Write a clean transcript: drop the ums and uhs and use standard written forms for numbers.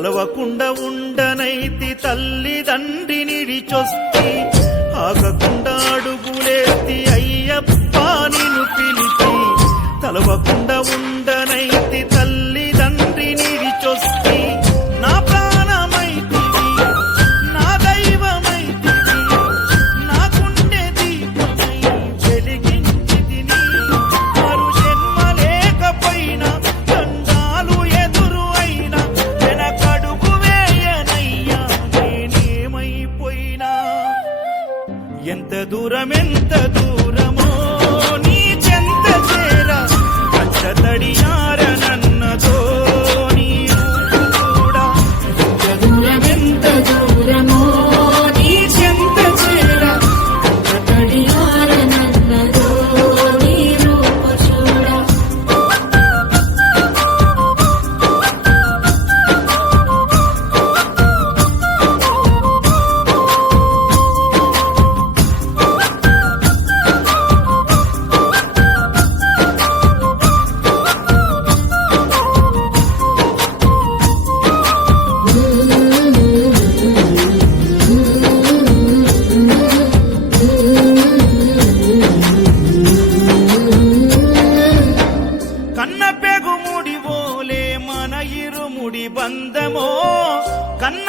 తలవకుండా ఉండనైతి తల్లిదండ్రినిడిచొస్తి ఆగకుండా అడుగులేసి అయ్యప్ప నిన్ను పిలిచి తలవకుండా ఉండనైతి తల్లిదండ్రినిడిచొస్తి నా ప్రాణమైతివి నా దైవమైతివి నాకుండే దీపమై వెలిగించితిని మరు జన్మ లేకపోయినా దండాలు ఎదురు అయినా వెనకడుగు వేయనయ్యా నేనేమైపోయినా ఎంత దూరమో నీ చెంత చేరా కంట తడియారనన్నదో నీ రూపు కూడా ఎంత దూరమో నీ చెంత చేరా కంట తడియారనన్నదో నీ రూపు చూడా కన్న పెగు ముడి ఓలే మన ఇరుముడి బంధమో కన్న